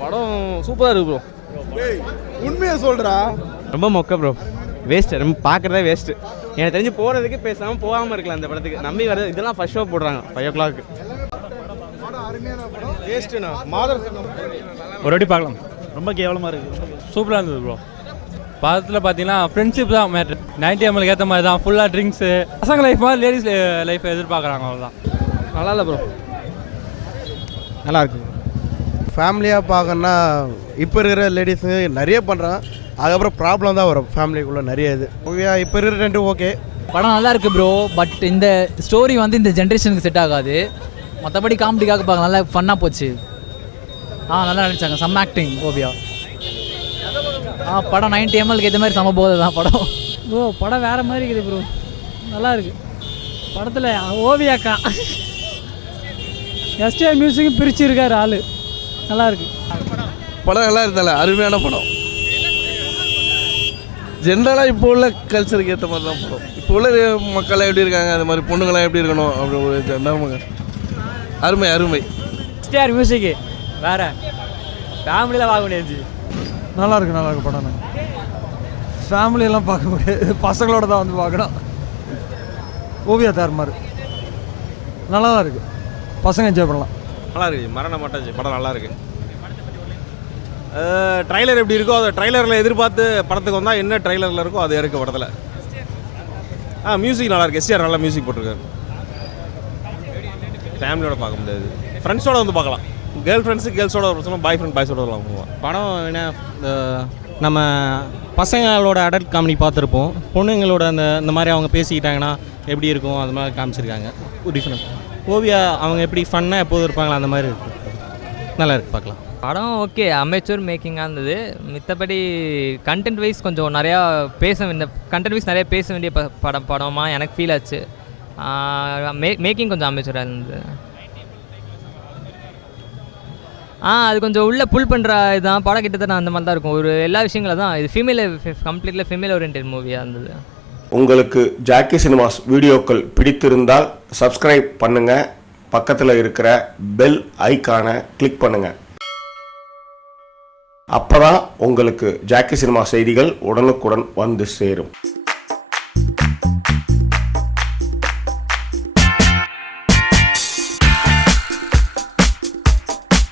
படம் சூப்பராக இருக்கு ப்ரோ. உண்மையை சொல்கிறா. ரொம்ப மொக்க ப்ரோ, வேஸ்ட்டு. ரொம்ப பார்க்குறதே வேஸ்ட்டு. எனக்கு தெரிஞ்சு போகிறதுக்கு பேசாமல் போகாமல் இருக்கலாம் அந்த படத்துக்கு. நம்பி வருது இதெல்லாம் ஃபர்ஸ்ட் ஷோ போடுறாங்க 5 o'clock. வேஸ்ட்டுண்ணா. மாதர் ஒரு வாட்டி பார்க்கலாம். ரொம்ப கேவலமாக இருக்குது. சூப்பராக இருந்தது ப்ரோ. படத்தில் பார்த்தீங்கன்னா ஃப்ரெண்ட்ஷிப் தான் மேட்ரு. 90 ml ஏற்ற மாதிரி தான். ஃபுல்லாக ட்ரிங்க்ஸு, பசங்க லைஃப் மாதிரி லேடிஸ் லைஃப்பை எதிர்பார்க்குறாங்க, அவ்வளோதான். நல்லா இல்லை ப்ரோ, நல்லா இருக்கு. ஃபேமிலியாக பார்க்கணுன்னா இப்போ இருக்கிற லேடிஸுங்க நிறைய பண்ணுறான். அதுக்கப்புறம் ப்ராப்ளம் தான் வரும் ஃபேமிலிக்குள்ளே நிறைய. இது ஓகே, இப்போ இருக்கிற ரெண்டும் ஓகே. படம் நல்லா இருக்குது ப்ரோ. பட் இந்த ஸ்டோரி வந்து இந்த ஜென்ரேஷனுக்கு செட் ஆகாது. மற்றபடி காமெடிக்காக பார்க்க நல்லா ஃபன்னாக போச்சு. நல்லா நினச்சாங்க. செம்ம ஆக்டிங் ஓவியா. படம் 90 ml ஏற்ற மாதிரி செம போகுது தான் படம். ப்ரோ படம் வேறு மாதிரி இருக்குது ப்ரோ. நல்லா இருக்குது. படத்தில் ஓவியாக்கா எஸ்டிஆர் மியூசிக்கும் பிரிச்சுருக்கார் ஆள். நல்லா இருக்கு படம். நல்லா இருந்தால அருமையான படம். ஜென்ரலாக இப்போ உள்ள கல்ச்சருக்கு ஏற்ற மாதிரி தான் படம். இப்போ உள்ள மக்கள் எப்படி இருக்காங்க, அது மாதிரி பொண்ணுங்களாம் எப்படி இருக்கணும் அப்படி ஒரு ஜென்ரல் அருமை அருமை. எஸ்டிஆர் மியூசிக்கு வேறு ஃபேமிலியில் பார்க்க முடியாது. நல்லா இருக்கு படம். ஃபேமிலியெல்லாம் பார்க்க முடியாது, பசங்களோட தான் வந்து பார்க்கணும். ஓவியா தார்மார் நல்லா தான் இருக்குது. பசங்க என்ஜாய் பண்ணலாம். நல்லா இருக்குது. மரண மாட்டாச்சு படம் நல்லா இருக்குது. ட்ரைலர் எப்படி இருக்கோ அதை ட்ரைலரில் எதிர்பார்த்து படத்துக்கு வந்தால் என்ன ட்ரைலரில் இருக்கோ அது இருக்குது படத்தில். மியூசிக் நல்லா இருக்குது. எஸ்டிஆர் நல்லா மியூசிக் போட்டிருக்காரு. ஃபேமிலியோட பார்க்க முடியாது, ஃப்ரெண்ட்ஸோடு வந்து பார்க்கலாம். கேர்ள் ஃப்ரெண்ட்ஸு கேர்ள்ஸோட ஒரு பாய் ஃப்ரெண்ட் பாய்ஸோட வரலாம் போகலாம். படம் என்ன, நம்ம பசங்களோட அடல்ட் காமெடி பார்த்துருப்போம். பொண்ணுங்களோட இந்த மாதிரி அவங்க பேசிக்கிட்டாங்கன்னா எப்படி இருக்கும் அது மாதிரி காமிச்சிருக்காங்க. ஒரு டிஃப்ரெண்ட். ஓவியா அவங்க எப்படி ஃபன்னாக எப்போதும் இருப்பாங்களா அந்த மாதிரி இருக்கு. நல்லா இருக்குது, பார்க்கலாம். படம் ஓகே, அமெச்சூர் மேக்கிங்காக இருந்தது. மித்தபடி கண்டென்ட் வைஸ் கொஞ்சம் நிறையா கண்டென்ட் வைஸ் நிறையா பேச வேண்டிய படமாக எனக்கு ஃபீல் ஆச்சு. மேக்கிங் கொஞ்சம் அமெச்சூராக இருந்தது. அது கொஞ்சம் உள்ளே புல் பண்ணுற இதுதான் படம். கிட்டத்தட்ட அந்த மாதிரி தான் இருக்கும். ஒரு எல்லா விஷயங்களும் தான். இது கம்ப்ளீட்லி ஃபீமேல் ஓரியன்டட் மூவியாக இருந்தது. உங்களுக்கு ஜாக்கி சினிமாஸ் வீடியோக்கள் பிடித்திருந்தால் சப்ஸ்கிரைப் பண்ணுங்கள். பக்கத்தில் இருக்கிற பெல் ஐக்கானை கிளிக் பண்ணுங்கள். அப்போ தான் உங்களுக்கு ஜாக்கி சினிமா செய்திகள் உடனுக்குடன் வந்து சேரும்.